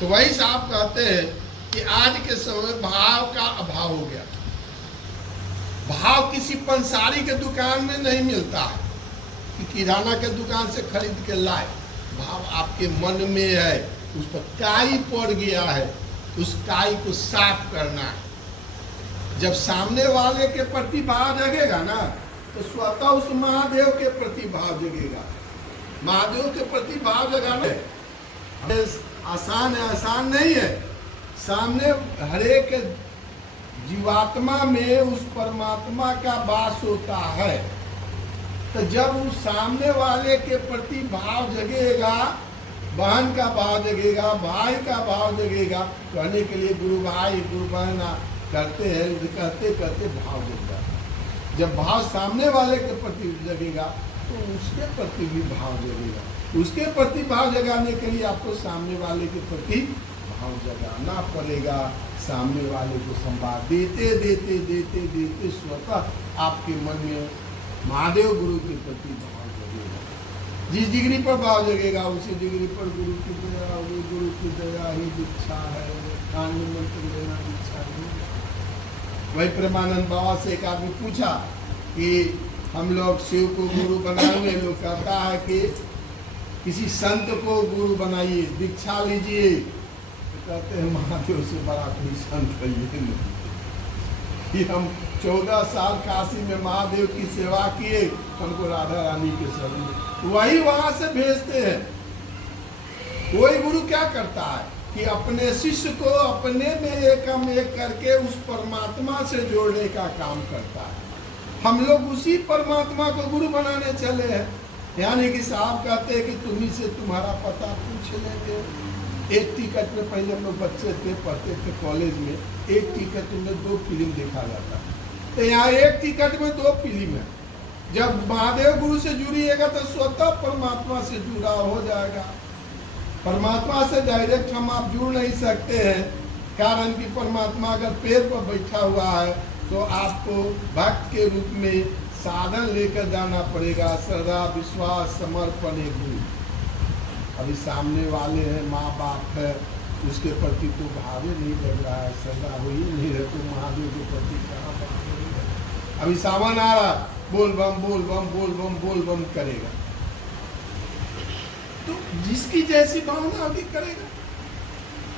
तो वही साहब कहते हैं कि आज के समय भाव का अभाव हो गया। भाव किसी पंसारी के दुकान में नहीं मिलता है कि किराना के दुकान से खरीद के लाए। भाव आपके मन में है, उस पर काई पड़ गया है, उस काई को साफ करना है। जब सामने वाले के प्रति भाव जगेगा ना, तो स्वतः उस महादेव के प्रति भाव जगेगा। महादेव के प्रति भाव जगाना आसान है, आसान नहीं है। सामने हरेक जीवात्मा में उस परमात्मा का वास होता है। तो जब उस सामने वाले के प्रति भाव जगेगा, बहन का भाव जगेगा, भाई का भाव जगेगा। कहने के लिए गुरु भाई गुरु बहन करते हैं, कहते कहते भाव जगेगा। जब भाव सामने वाले के प्रति जगेगा तो उसके प्रति भी भाव जगेगा। उसके प्रति भाव जगाने के लिए आपको सामने वाले के प्रति भाव जगाना पड़ेगा। सामने वाले को संवाद देते देते देते देते स्वतः आपके मन में महादेव गुरु के प्रति भाव जगेगा। जिस डिग्री पर भाव जगेगा उसी डिग्री पर गुरु की दया होगी। गुरु की दया ही दीक्षा है, कान में मंत्र लेना दीक्षा नहीं। वही प्रेमानंद बाबा से एक आदमी पूछा कि हम लोग शिव को गुरु बनाएंगे। लोग कहता है कि किसी संत को गुरु बनाइए, दीक्षा लीजिए। तो कहते हैं महादेव से बड़ा कोई संत है ये नहीं कि हम 14 साल काशी में महादेव की सेवा किए, हमको राधा रानी के शरण वही वहां से भेजते हैं। कोई गुरु क्या करता है कि अपने शिष्य को अपने में एकम एक करके उस परमात्मा से जोड़ने का काम करता है। हम लोग उसी परमात्मा को गुरु बनाने चले हैं। यानी कि साहब कहते हैं कि तुम्ही से तुम्हारा पता पूछ लेंगे। एक टिकट में पहले हम लोग बच्चे थे, पढ़ते थे कॉलेज में, एक टिकट में 2 फिल्म देखा जाता है। तो यहाँ एक टिकट में 2 फिल्म है। जब महादेव गुरु से जुड़िएगा तो स्वतः परमात्मा से जुड़ा हो जाएगा। परमात्मा से डायरेक्ट हम आप जुड़ नहीं सकते हैं, कारण कि परमात्मा अगर पेड़ पर बैठा हुआ है तो आपको भक्त के रूप में साधन लेकर जाना पड़ेगा। श्रद्धा विश्वास समर्पण गुरु। अभी सामने वाले हैं, माँ बाप है, उसके प्रति तो भाव ही नहीं लग रहा है, श्रद्धा हो ही नहीं है, तो महादेव के प्रति कहाँ भाव। अभी सावन आ रहा, बोल बम बोल बम बोल बम बोल बम करेगा, तो जिसकी जैसी भावना होगी करेगा।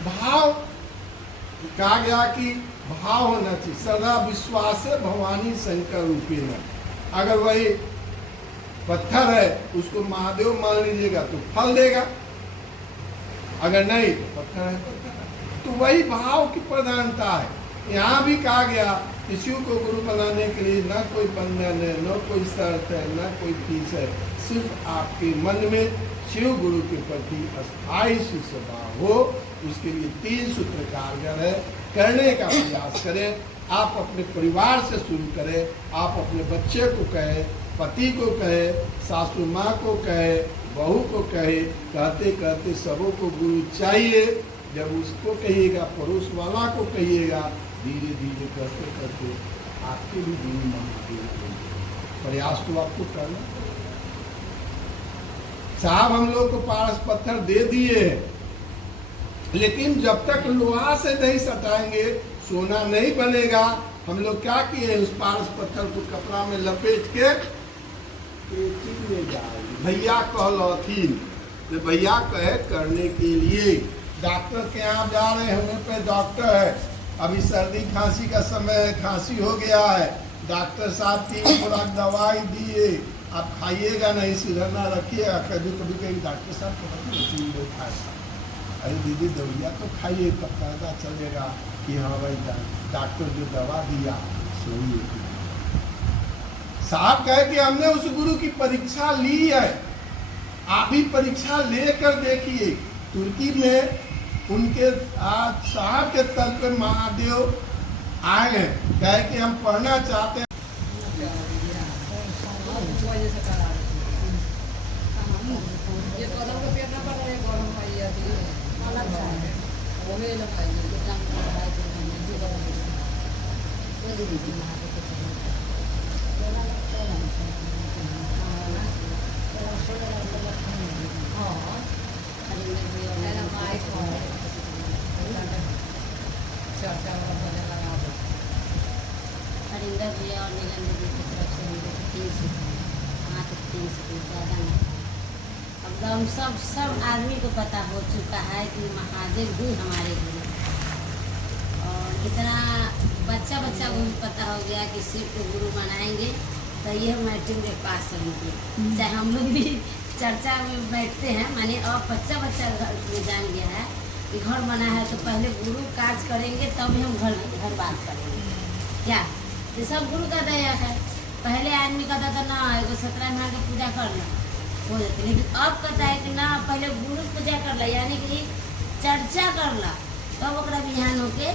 भाव कहा गया कि भाव होना चाहिए। श्रद्धा विश्वास है भवानी शंकर रूपी में। अगर वही पत्थर है उसको महादेव मान लीजिएगा तो फल देगा, अगर नहीं तो पत्थर है पत्थर है। तो वही भाव की प्रधानता है। यहाँ भी कहा गया कि शिव को गुरु बनाने के लिए न कोई बंधन है, न कोई शर्त है, न कोई फीस है। सिर्फ आपके मन में शिव गुरु के प्रति अस्थायी शिष्य भाव हो, उसके लिए 3 सूत्र कारगर है। करने का प्रयास करें। आप अपने परिवार से शुरू करें। आप अपने बच्चे को कहें, पति को कहें, सासू माँ को कहें, बहू को कहें। कहते कहते सबों को गुरु चाहिए। जब उसको कहिएगा, पड़ोस वाला को कहिएगा, धीरे धीरे करते करते आपके भी गुरु महादेव होंगे। प्रयास तो आपको करना पड़ेगा। साहब हम लोग को पारस पत्थर दे दिए, लेकिन जब तक लोहा से नहीं सटाएंगे सोना नहीं बनेगा। हम लोग क्या किए, उस पारस पत्थर को कपड़ा में लपेट के ले जाए। भैया कहलथिन, भैया कहे करने के लिए। डॉक्टर के यहाँ जा रहे हैं, वहीं पे डॉक्टर है, अभी सर्दी खांसी का समय है, खांसी हो गया है। डॉक्टर साहब 3 खुराक दवाई दिए, आप खाइएगा नहीं, सुधरना रखिएगा। कभी कभी कहीं डॉक्टर साहब को खाएगा, अरे दीदी दवाइयाँ तो खाइए, तब पता चलेगा कि हाँ भाई डॉक्टर जो दवा दिया सही है। साहब कहे कि हमने उस गुरु की परीक्षा ली है, आप भी परीक्षा लेकर देखिए। तुर्की में उनके साहब के तल पे महादेव आए हैं, कहे कि हम पढ़ना चाहते हैं। सुरेंद्र भैया और नीलम दीदी की तरफ से हम लोग 300 हाँ तो 300 ज़्यादा नहीं। अब हम सब आदमी को पता हो चुका है कि महादेव ही हमारे गुरु, और इतना बच्चा को भी पता हो गया कि शिव को गुरु बनाएंगे तो ये मैट्रिक में पास होंगे। चाहे हम लोग भी चर्चा में बैठते हैं, माने अब बच्चा घर में जान गया है कि घर बना है तो पहले गुरु कार्य करेंगे तब हम घर बात करेंगे। क्या ये सब गुरु का दया है। पहले आदमी कहता था ना एगो 17 माह की पूजा कर लो हो जाती, लेकिन अब कहता है कि ना पहले गुरु पूजा कर ला, यानी कि चर्चा कर ला तब ओकरा बिहान होके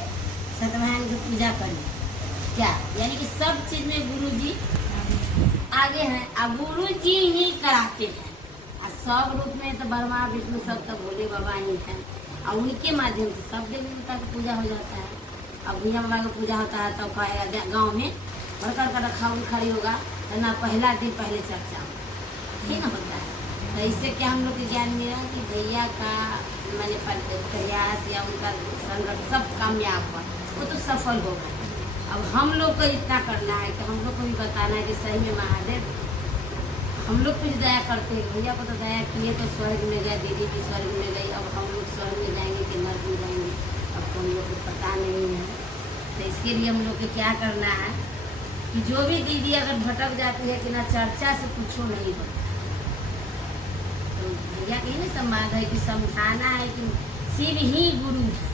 सत्यनारायण की पूजा करी। क्या यानी कि सब चीज में गुरु जी आगे हैं, अब गुरु जी ही कराते हैं। और सब रूप में तो ब्रह्मा विष्णु सब तो भोले बाबा ही हैं, और उनके माध्यम से सब देवी देवता की पूजा हो जाता है। अब भैया बाबा की पूजा होता है तो गाँव में वर्कर का रखा खड़ी होगा तो ना पहला दिन पहले चर्चा ठीक ना होता है। तो इससे क्या हम लोग के ज्ञान मिला कि भैया का मैंने प्रयास या उनका संघर्ष सब कामयाब हुआ, वो तो सफल होगा। अब हम लोग को इतना करना है कि हम लोग को भी बताना है कि सही में महादेव हम लोग कुछ दया करते हैं। भैया को तो दया किए तो स्वर्ग में गए, दीदी भी स्वर्ग में गई, अब हम लोग स्वर्ग में जाएंगे कि नर्क में जाएंगे अब तो हम लोग को पता नहीं है। तो इसके लिए हम लोग को क्या करना है कि जो भी दीदी अगर भटक जाती है कि ना चर्चा से कुछ नहीं होता, तो भैया ये नहीं संवाद है कि समझाना है कि शिव ही गुरु है,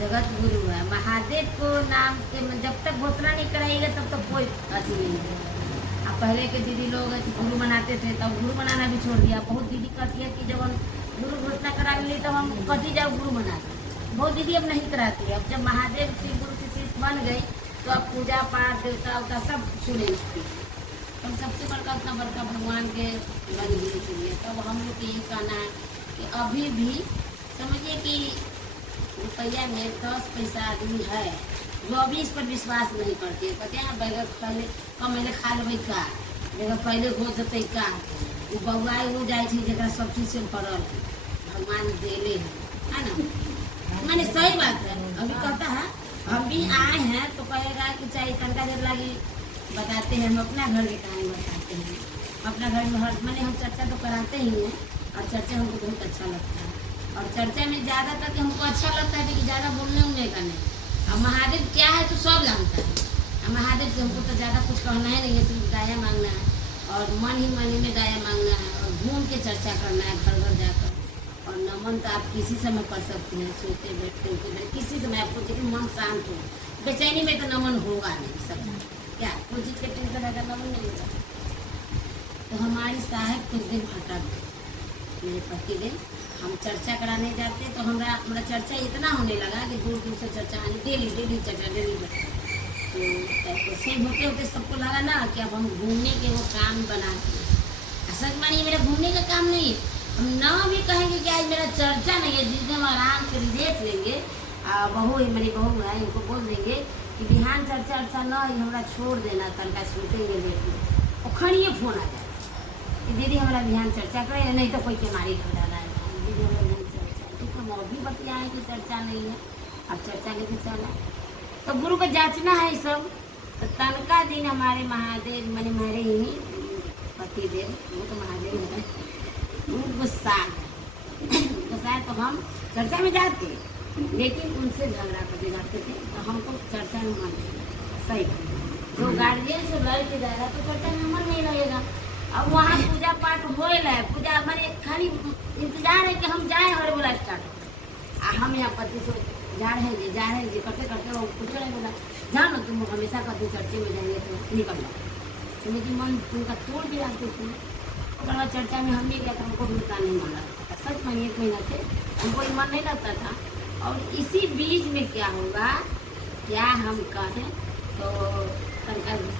जगत गुरु है। महादेव को नाम के जब तक घोषणा नहीं कराएगा तब तक कोई अति नहीं है। अब पहले के दीदी लोग गुरु बनाते थे तब गुरु बनाना भी छोड़ दिया। बहुत दीदी कहती है कि जब हम गुरु घोषणा करा ली तब हम कटी जाओ गुरु बनाते, बहुत दीदी अब नहीं कराती है। अब जब महादेव शिव गुरु की शिष्य बन गई तो अब पूजा पाठ देवता उवता सब छूने लगती है। तो सबसे बड़का उतना बड़का भगवान के बन गई चाहिए। तब हम लोग को ये कहना है कि अभी भी समझिए कि रुपया में 10 पैसा आदमी है जो अभी इस पर विश्वास नहीं करते। कहते हैं बैगन पहले कमेले खा लेबै का, बैगन पहले हो जते का, वो बउआई हो जाए जरा सब चीज से पड़ल भगवान देले है ना। मैंने सही बात है। अभी कहता है हम भी आए हैं तो कहेगा कि चाहे तनका देर लगी बताते हैं, हम अपना घर की कहानी बताते हैं। अपना घर में हर मैंने हम चर्चा तो कराते ही हैं, और चर्चा हमको बहुत अच्छा लगता है। और चर्चा में ज़्यादातर कि हमको अच्छा लगता है कि ज़्यादा बोलने उलने का नहीं। अब महादेव क्या है तो सब जानता है। अब महादेव से हमको तो ज़्यादा कुछ कहना है नहीं है, सिर्फ दाया मांगना है और मन ही मन में दाया मांगना है और घूम के चर्चा करना है घर घर जाकर। और नमन तो आप किसी समय कर सकते हैं, सोते बैठते उठते किसी समय आपको लेकिन मन शांत हो। बेचैनी में तो नमन होगा नहीं सब क्या कोई चीज़ के टेंशन अगर नमन नहीं होगा। तो हमारी साहब कुछ दिन भटक गए, मेरे पति दिन हम चर्चा कराने जाते तो हमारा चर्चा इतना होने लगा कि दूर दूर से चर्चा आनी, डेली चर्चा डेली तो सेम होते होते सबको लगा ना कि अब हम घूमने के वो काम बनाते हैं। सच मानिए मेरा घूमने का काम नहीं है, हम ना भी कहेंगे कि आज मेरा चर्चा नहीं है, जिस दिन हम आराम से देख लेंगे बहू ही मेरी बहू है इनको बोल देंगे कि बिहान चर्चा अच्छा न हमारा छोड़ देना तनका सोचेंगे लेट में और खड़िए फोन आ जाए कि दीदी हमारा बिहान चर्चा करे, नहीं तो कोई बीमारी ढूंढ डाला है दीदी हमारा बिहान चर्चा। ठीक हम और भी बतियाएँ कि चर्चा नहीं है, अब चर्चा लेके चला तो गुरु को जांचना है सब। तो तनका दिन हमारे महादेव मैंने मेरे ही पति देव वो तो महादेव है वो गुस्सा तो हम चर्चा में जाते लेकिन उनसे झगड़ा करते जाते थे तो हमको चर्चा में मन सही जो गार्जियन से लड़ के जाएगा तो चर्चा में मन नहीं रहेगा। अब वहाँ पूजा पाठ हो रहा है, पूजा हमारे खाली इंतजार है कि हम जाए हर बोला स्टार्ट हम यहाँ पति से जा रहे हैं करते करते वो कुछ नहीं बोला जाओ ना तुम हमेशा कभी चर्चे में जाएंगे तो निकल जाओ तो मेरी मन उनका तोड़ भी आते थे। और चर्चा में हम नहीं गया तो हमको भी उतना नहीं मन लगता था, सच मानिए 1 महीना से हमको मन नहीं लगता था। और इसी बीच में क्या होगा क्या हम कहें तो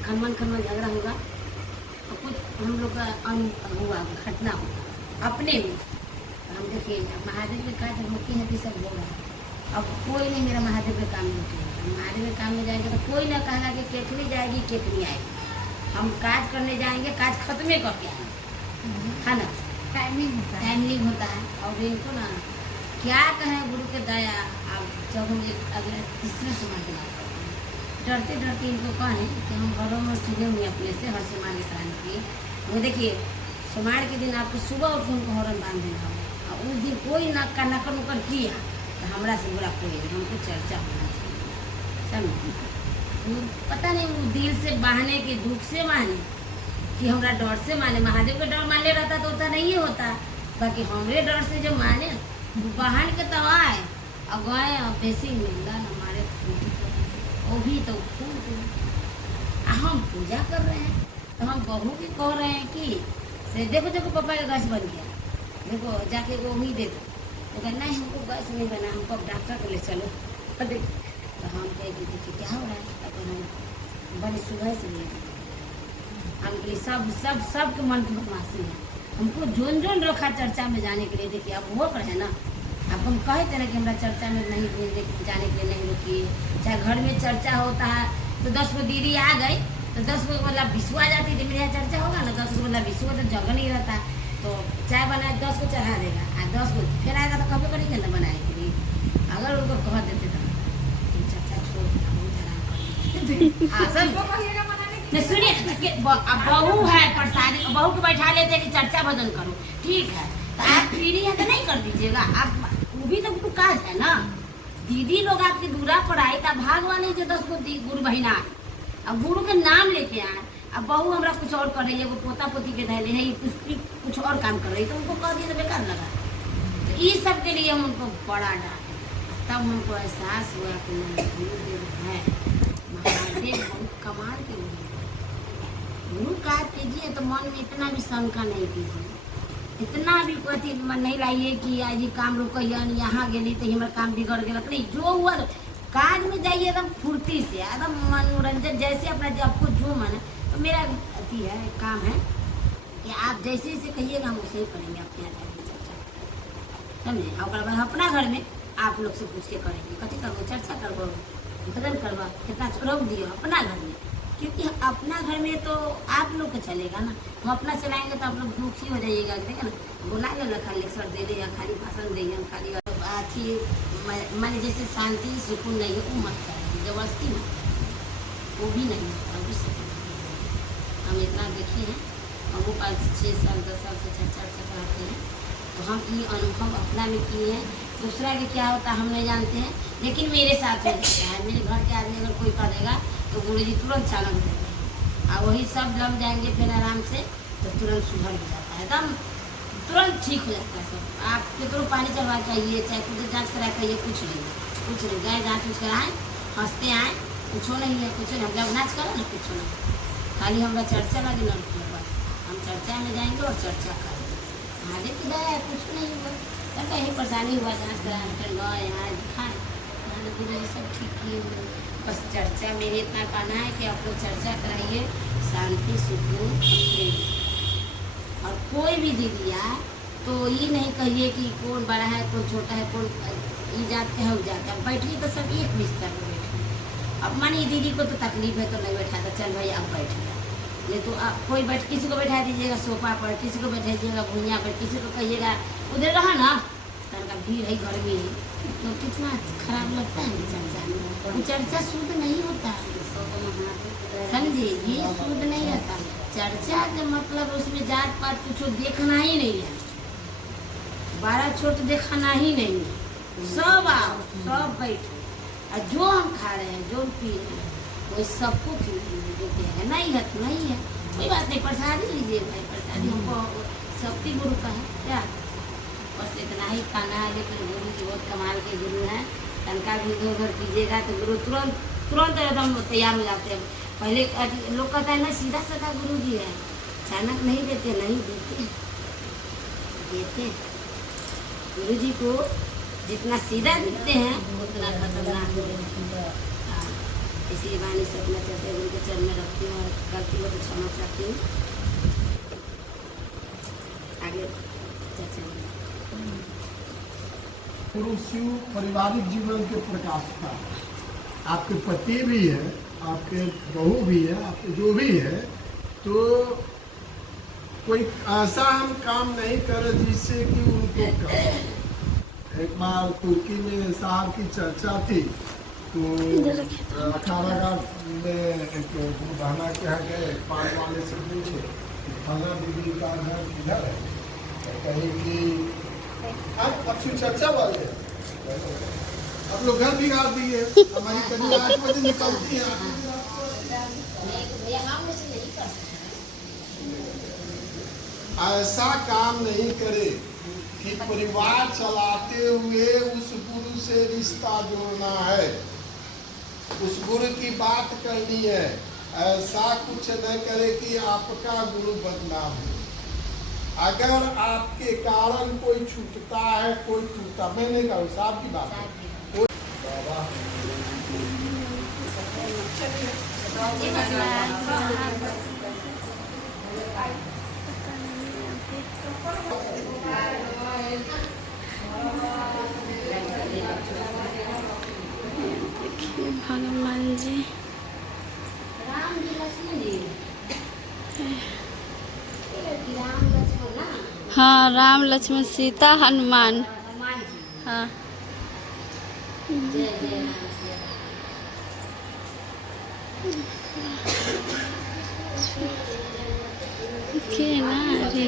खनमन झगड़ा होगा तो कुछ हम लोग का हुआ घटना हुआ अपने में हम देखिए महादेव के कार्य होती है सब हो रहा है। अब कोई नहीं मेरा महादेव के काम में होती महादेव के काम में जाएंगे तो कोई ना कहेगा कि केतनी जाएगी केतनी आएगी, हम काज करने जाएंगे काज खत्म करके आएंगे है ना। टाइमिंग होता है। और इनको ना क्या कहें गुरु के दया। अब जब हम अगले तीसरे समाज की बात करते हैं डरते डरते इनको कहें कि हम घरों में चुने हुए अपने से हर सामान लेकर आने के लिए। वो देखिए सोमवार के दिन आपको सुबह उठ के उनको हॉर्न बांध देना होगा, और उस दिन कोई नक्कर नुक्कर किया तो हमारा से बुरा कोई नहीं, हमको चर्चा होना चाहिए। समझ पता नहीं वो दिल से बहाने के दुख से माने कि हमारा डर से माने। महादेव का डर मान ले रहता तो उतना नहीं होता, बाकी हमारे डर से जो माने बहन के तो आए और गए और बेसी मिला हमारे वो भी तो फूल हम पूजा कर रहे हैं तो हम बहू के कह रहे हैं कि से देखो देखो पापा का गैस बन गया, देखो जाके वो ही दे दो। तो कहना नहीं हमको गैस नहीं बना, हमको अब डॉक्टर को ले चलो। तो देख तो हम कहे कि देखिए क्या हो रहा है, अगर हम बड़े सुबह से ले हम के लिए सब सब सबके मन की बदमाशी है। हमको जोन जोन रखा चर्चा में जाने के लिए। देखिए अब वो रहे ना, अब हम कहे थे ना कि हमारा चर्चा में नहीं जाने के लिए नहीं रुकिए। चाहे घर में चर्चा होता है तो 10 गो दीदी आ गई तो 10 गो मतलब विश्व आ जाती थी, मेरे यहाँ चर्चा होगा ना 10 गो मतलब विश्व तो जगह नहीं रहता, तो चाय बनाए 10 को चढ़ा देगा और 10 को फिर आएगा तो कभी करेंगे ना बनाने के लिए। अगर उनको कह देते तो तुम चर्चा छोड़ बहुत हैरान कर सुनिए बहू है प्रसादी, बहू को बैठा लेते कि चर्चा भजन करो, ठीक है तो आप फ्री है तो नहीं कर दीजिएगा। आप वो भी तो काज है ना, दीदी लोग आपकी दूरा पर आए तो भाग वाले जो 10 गो गुरु बहिना अब गुरु के नाम लेके आए, अब बहू हमारा कुछ और कर रही है, वो पोता पोती के धैले है, कुछ और काम कर रही है, तो उनको कह दिया तो बेकार लगा। तो ये सब के लिए हम उनको बड़ा डांटे, तब हमको एहसास हुआ कि नहीं गुरुदेव है, महादेव बहुत कमाल के गुरु का कीजिए तो मन में इतना भी शंका नहीं कीजिए, इतना भी कोई मन नहीं लाइए कि आज ये काम रुकैया यहाँ गेली तो हमारा काम बिगड़ गया। नहीं, जो हुआ काज में जाइए एकदम फुर्ती से, एकदम मनोरंजन जैसे अपना आपको जो मन है। तो मेरा अति है काम है कि आप जैसे जैसे कहिएगा हम उसे ही करेंगे अपने घर में चर्चा, समझे। और बाद अपना घर में आप लोग से पूछ के करेंगे, कथी करबो चर्चा करबो भजन करवा कितना रोक दियो अपना घर में, क्योंकि अपना घर में तो आप लोग को चलेगा ना। हम अपना चलाएंगे तो आप लोग दुखी हो जाइएगा, देखा ना बुला लो खाली लेक्चर दे दे या खाली भाषण दे खाली अथी मान जैसे शांति सुकून नहीं है वो मत करेंगे, जबरदस्ती मत करेंगे, वो भी नहीं होता, वो भी सही। हम इतना देखे हैं, हम वो 6 साल 10 साल से चर्चा कराते हैं, तो हम ये अनुभव अपना में किए हैं। दूसरा के क्या होता है हम नहीं जानते हैं, लेकिन मेरे साथ में होता है। मेरे घर के आदमी अगर कोई करेगा तो गुरु जी तुरंत चालक देते हैं, और वही सब जम जाएंगे फिर आराम से, तो तुरंत सुधर भी जाता है, एकदम तुरंत ठीक हो जाता है सब। आप कितना पानी चढ़वा चाहिए, चाहे कुछ जाँच करा चाहिए, कुछ नहीं गए जाँच उच कराएँ, हंसते आए, कुछ नहीं है, कुछ नहीं। हम जब नाच करें ना कुछ नहीं, खाली हमारा चर्चा लगे लड़की है, बस हम चर्चा में जाएंगे और चर्चा करेंगे। महादेव की दया है, कुछ नहीं हुआ, तब कहीं परेशानी हुआ जाँच कराने फिर गए यहाँ दिखाएँ, गुरु जी सब ठीक किए हुए। बस चर्चा मेरे इतना कहना है कि आप लोग चर्चा कराइए, शांति सुकून रहिए। और कोई भी दीदी आए तो ये नहीं कहिए कि कौन बड़ा है कौन छोटा है, कौन ये जात के है वो जात है, बैठिए तो सब एक बिस्तर पर बैठिए। अब मानिए दीदी को तो तकलीफ है तो नहीं बैठा था, चल भाई अब बैठ गया, नहीं तो कोई बैठ किसी को बैठा दीजिएगा सोफा पर, किसी को बैठा दीजिएगा भुइयाँ पर, किसी को कहिएगा उधर रहा ना तनका भीड़ है घर में, तो कितना खराब लगता है चर्चा में। वो चर्चा शुद्ध नहीं होता है, समझे, ये शुद्ध नहीं रहता। चर्चा का मतलब उसमें जात पात कुछ देखना ही नहीं है, 12 छोट देखना ही नहीं है, सब आओ सब बैठो, और जो हम खा रहे हैं जो पी रहे हैं वो सबको खिलाएंगे, जो है नहीं है तो नहीं है, कोई बात नहीं, प्रसादी लीजिए भाई, प्रसादी हमको शक्ति गुरु का है क्या, बस इतना ही खाना है। लेकिन गुरु जी बहुत कमाल के गुरु हैं, तनका भी इधर उधर कीजिएगा तो गुरु तुरंत तुरंत एकदम तैयार हो जाते हैं। पहले लोग कहता है ना सीधा साधा गुरु जी है, अचानक नहीं देते, नहीं देते देते गुरु जी को जितना सीधा दिखते हैं उतना खतरनाक होते हैं। इसी बानी से अपना चाहते हैं गुरु के चरण में रखती हूँ, और गलती हो तो क्षमा चाहती हूँ। आगे गुरु शिव पारिवारिक जीवन के प्रकाशता, आपके पति भी है, आपके बहू भी है, आपके जो भी है, तो कोई ऐसा हम काम नहीं करें जिससे कि उनको करें। एक बार तुर्की में साहब की चर्चा थी, तो 18 में एक बहना के यहाँ गए, पान वाले से पूछे कि फलना दीदी का घर किधर है, तो कहीं कि अब चर्चा वाले हैं। अब लोग घर बिगाड़ दिए, हमारी कभी 8 बजे निकलती है। ऐसा काम नहीं करे कि परिवार चलाते हुए उस गुरु से रिश्ता जोड़ना है, उस गुरु की बात करनी है। ऐसा कुछ न करे कि आपका गुरु बदनाम हो। अगर आपके कारण कोई छूटता है, कोई टूटता, मैं नहीं कहूँ, साहब की बात है। देखिए हनुमान जी, राम जी लक्ष्मण जी, राम लक्ष्मण ना, हाँ राम लक्ष्मण सीता हनुमान, हनुमान जी। हाँ जय जय राम के ना रे